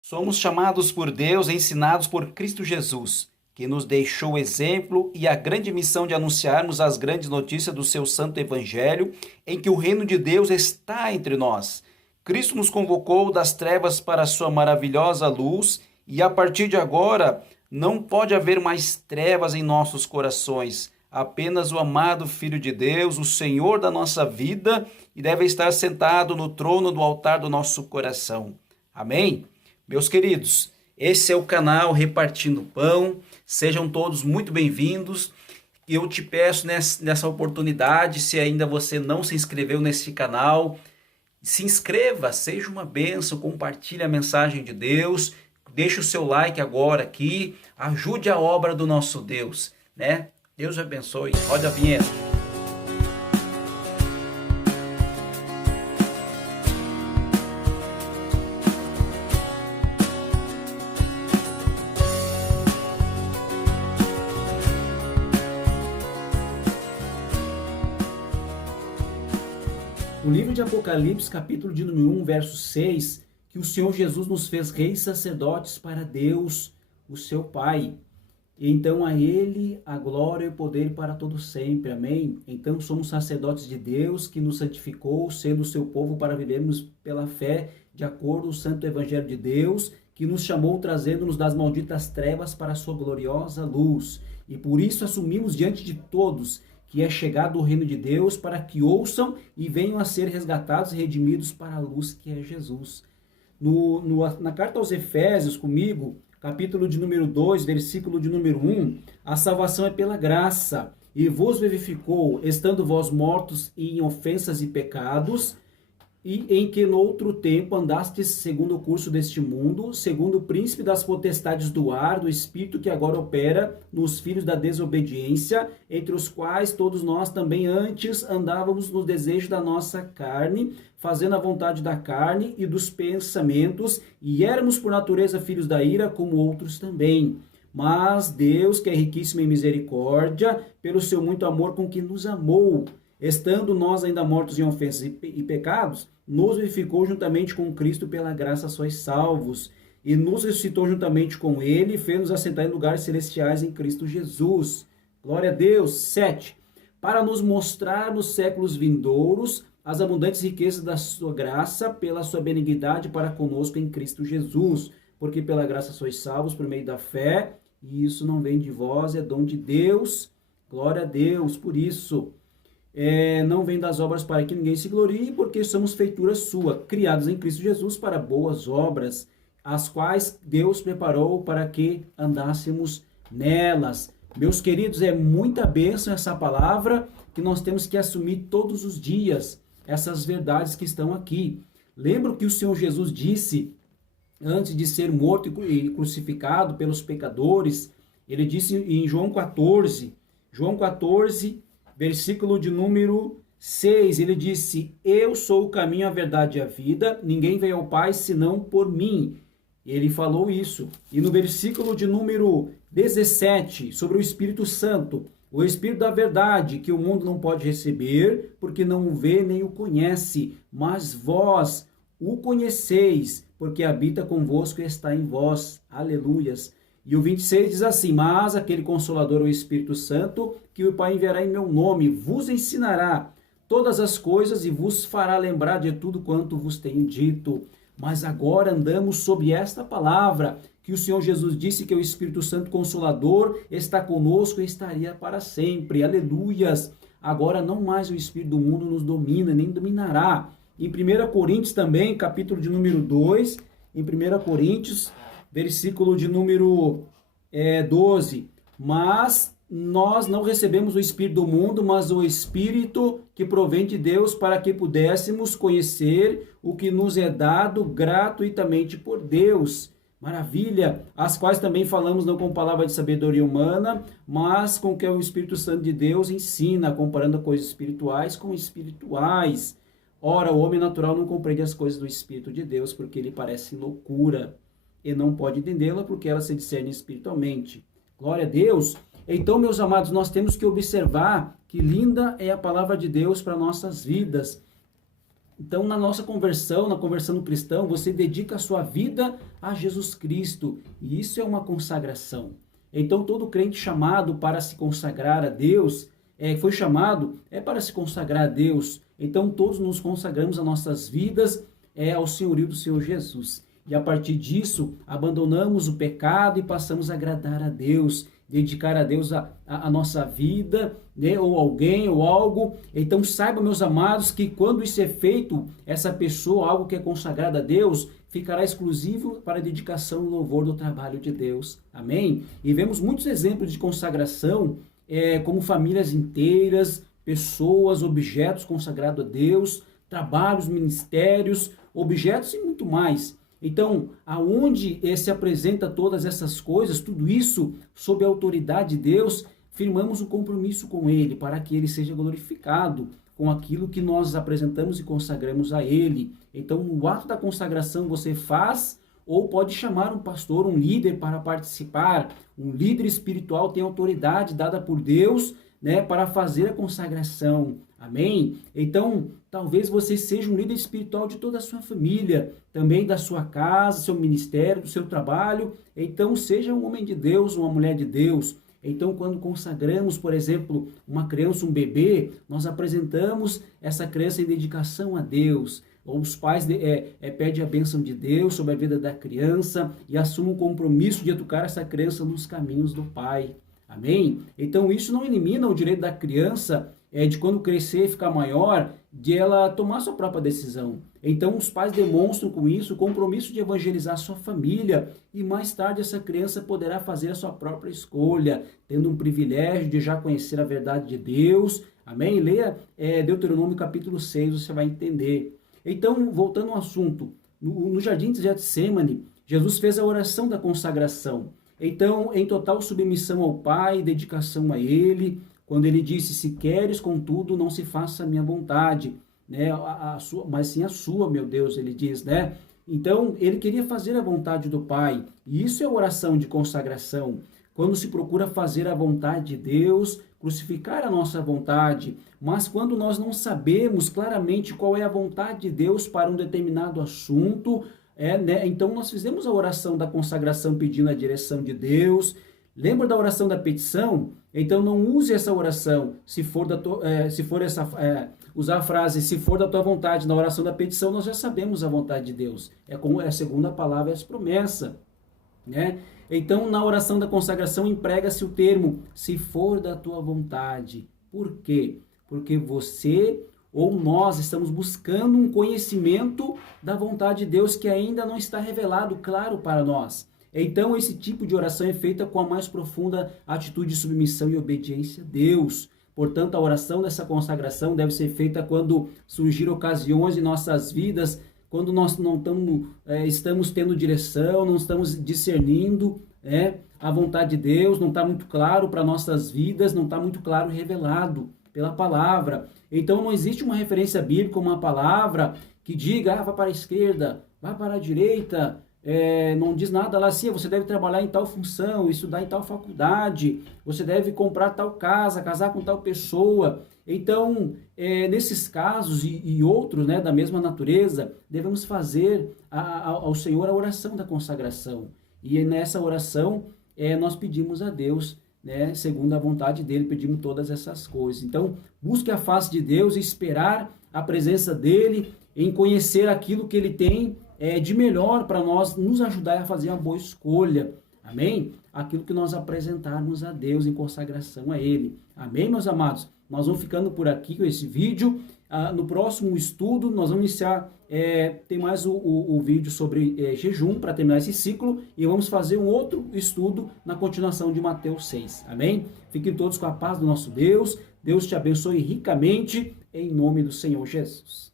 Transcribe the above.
Somos chamados por Deus, ensinados por Cristo Jesus, que nos deixou o exemplo e a grande missão de anunciarmos as grandes notícias do seu santo evangelho, em que o reino de Deus está entre nós. Cristo nos convocou das trevas para a sua maravilhosa luz e a partir de agora não pode haver mais trevas em nossos corações. Apenas o amado Filho de Deus, o Senhor da nossa vida, e deve estar sentado no trono do altar do nosso coração. Amém? Meus queridos, esse é o canal Repartindo Pão, sejam todos muito bem-vindos. Eu te peço nessa oportunidade, se ainda você não se inscreveu nesse canal, se inscreva, seja uma bênção, compartilhe a mensagem de Deus, deixe o seu like agora aqui, ajude a obra do nosso Deus, né? Deus abençoe, roda a vinheta. No livro de Apocalipse, capítulo de número 1, verso 6, que o Senhor Jesus nos fez reis sacerdotes para Deus, o seu Pai. E então a Ele a glória e o poder para todo sempre. Amém? Então somos sacerdotes de Deus, que nos santificou, sendo o seu povo para vivermos pela fé, de acordo com o santo evangelho de Deus, que nos chamou trazendo-nos das malditas trevas para a sua gloriosa luz. E por isso assumimos diante de todos que é chegado o reino de Deus, para que ouçam e venham a ser resgatados e redimidos para a luz que é Jesus. Na carta aos Efésios, comigo, capítulo de número 2, versículo de número 1, a salvação é pela graça, e vos vivificou, estando vós mortos em ofensas e pecados, e em que no outro tempo andastes segundo o curso deste mundo, segundo o príncipe das potestades do ar, do espírito que agora opera nos filhos da desobediência, entre os quais todos nós também antes andávamos nos desejos da nossa carne, fazendo a vontade da carne e dos pensamentos, e éramos por natureza filhos da ira, como outros também. Mas Deus, que é riquíssimo em misericórdia, pelo seu muito amor com que nos amou, estando nós ainda mortos em ofensas e pecados, nos vivificou juntamente com Cristo, pela graça sois salvos, e nos ressuscitou juntamente com Ele, e fez-nos assentar em lugares celestiais em Cristo Jesus. Glória a Deus. 7. Para nos mostrar nos séculos vindouros as abundantes riquezas da sua graça, pela sua benignidade para conosco em Cristo Jesus, porque pela graça sois salvos por meio da fé, e isso não vem de vós, é dom de Deus. Glória a Deus por isso. Não vem das obras para que ninguém se glorie, porque somos feitura sua, criados em Cristo Jesus para boas obras, as quais Deus preparou para que andássemos nelas. Meus queridos, é muita bênção essa palavra que nós temos que assumir todos os dias, essas verdades que estão aqui. Lembro que o Senhor Jesus disse, antes de ser morto e crucificado pelos pecadores, ele disse em João 14, versículo de número 6, ele disse, eu sou o caminho, a verdade e a vida, ninguém vem ao Pai senão por mim. Ele falou isso. E no versículo de número 17, sobre o Espírito Santo, o Espírito da verdade, que o mundo não pode receber, porque não o vê nem o conhece, mas vós o conheceis, porque habita convosco e está em vós. Aleluias. E o 26 diz assim, mas aquele Consolador, o Espírito Santo, que o Pai enviará em meu nome, vos ensinará todas as coisas e vos fará lembrar de tudo quanto vos tenho dito. Mas agora andamos sob esta palavra, que o Senhor Jesus disse que o Espírito Santo Consolador está conosco e estaria para sempre. Aleluias! Agora não mais o Espírito do mundo nos domina, nem dominará. Em 1 Coríntios também, capítulo de número 2, em 1 Coríntios, versículo de número 12, mas nós não recebemos o Espírito do mundo, mas o Espírito que provém de Deus, para que pudéssemos conhecer o que nos é dado gratuitamente por Deus. Maravilha! As quais também falamos não com palavra de sabedoria humana, mas com o que o Espírito Santo de Deus ensina, comparando coisas espirituais com espirituais. Ora, o homem natural não compreende as coisas do Espírito de Deus, porque ele parece loucura, e não pode entendê-la, porque ela se discerne espiritualmente. Glória a Deus! Então, meus amados, nós temos que observar que linda é a palavra de Deus para nossas vidas. Então, na nossa conversão, na conversão do cristão, você dedica a sua vida a Jesus Cristo. E isso é uma consagração. Então, todo crente chamado para se consagrar a Deus, foi chamado para se consagrar a Deus. Então, todos nos consagramos as nossas vidas ao senhorio do Senhor Jesus. E a partir disso, abandonamos o pecado e passamos a agradar a Deus, dedicar a Deus a nossa vida, né, ou alguém, ou algo. Então saiba, meus amados, que quando isso é feito, essa pessoa, algo que é consagrado a Deus, ficará exclusivo para a dedicação e louvor do trabalho de Deus. Amém? E vemos muitos exemplos de consagração, como famílias inteiras, pessoas, objetos consagrados a Deus, trabalhos, ministérios, objetos e muito mais. Então, aonde se apresenta todas essas coisas, tudo isso sob a autoridade de Deus, firmamos o compromisso com Ele, para que Ele seja glorificado com aquilo que nós apresentamos e consagramos a Ele. Então, no ato da consagração você faz, ou pode chamar um pastor, um líder para participar. Um líder espiritual tem autoridade dada por Deus, né, para fazer a consagração. Amém? Então, talvez você seja um líder espiritual de toda a sua família, também da sua casa, seu ministério, do seu trabalho. Então, seja um homem de Deus, uma mulher de Deus. Então, quando consagramos, por exemplo, uma criança, um bebê, nós apresentamos essa criança em dedicação a Deus. Ou os pais pedem a bênção de Deus sobre a vida da criança e assumem o compromisso de educar essa criança nos caminhos do Pai. Amém? Então, isso não elimina o direito da criança de quando crescer e ficar maior, de ela tomar sua própria decisão. Então, os pais demonstram com isso o compromisso de evangelizar a sua família e mais tarde essa criança poderá fazer a sua própria escolha, tendo um privilégio de já conhecer a verdade de Deus. Amém? Leia Deuteronômio capítulo 6, você vai entender. Então, voltando ao assunto, no jardim de Getsêmani, Jesus fez a oração da consagração. Então, em total submissão ao Pai, dedicação a Ele, quando ele disse, se queres, contudo, não se faça a minha vontade, né? Mas sim a sua, meu Deus, ele diz, né? Então, ele queria fazer a vontade do Pai, e isso é oração de consagração, quando se procura fazer a vontade de Deus, crucificar a nossa vontade, mas quando nós não sabemos claramente qual é a vontade de Deus para um determinado assunto, né? Então, nós fizemos a oração da consagração pedindo a direção de Deus. Lembra da oração da petição? Então não use essa oração, usar a frase, se for da tua vontade, na oração da petição, nós já sabemos a vontade de Deus. Como a segunda palavra, é a promessa, né? Então, na oração da consagração, emprega-se o termo, se for da tua vontade. Por quê? Porque você ou nós estamos buscando um conhecimento da vontade de Deus que ainda não está revelado claro para nós. Então, esse tipo de oração é feita com a mais profunda atitude de submissão e obediência a Deus. Portanto, a oração dessa consagração deve ser feita quando surgir ocasiões em nossas vidas, quando nós não estamos tendo direção, não estamos discernindo a vontade de Deus, não está muito claro para nossas vidas, não está muito claro revelado pela palavra. Então, não existe uma referência bíblica, uma palavra que diga, vá para a esquerda, vá para a direita. Não diz nada lá assim, você deve trabalhar em tal função, estudar em tal faculdade, você deve comprar tal casa, casar com tal pessoa. Então, nesses casos e outros, né, da mesma natureza, devemos fazer ao Senhor a oração da consagração. E nessa oração, nós pedimos a Deus, né, segundo a vontade dele, pedimos todas essas coisas. Então, busque a face de Deus e esperar a presença dele, em conhecer aquilo que ele tem de melhor para nós, nos ajudar a fazer uma boa escolha. Amém? Aquilo que nós apresentarmos a Deus em consagração a Ele. Amém, meus amados? Nós vamos ficando por aqui com esse vídeo. No próximo estudo, nós vamos iniciar, tem mais o vídeo sobre jejum, para terminar esse ciclo, e vamos fazer um outro estudo na continuação de Mateus 6. Amém? Fiquem todos com a paz do nosso Deus. Deus te abençoe ricamente, em nome do Senhor Jesus.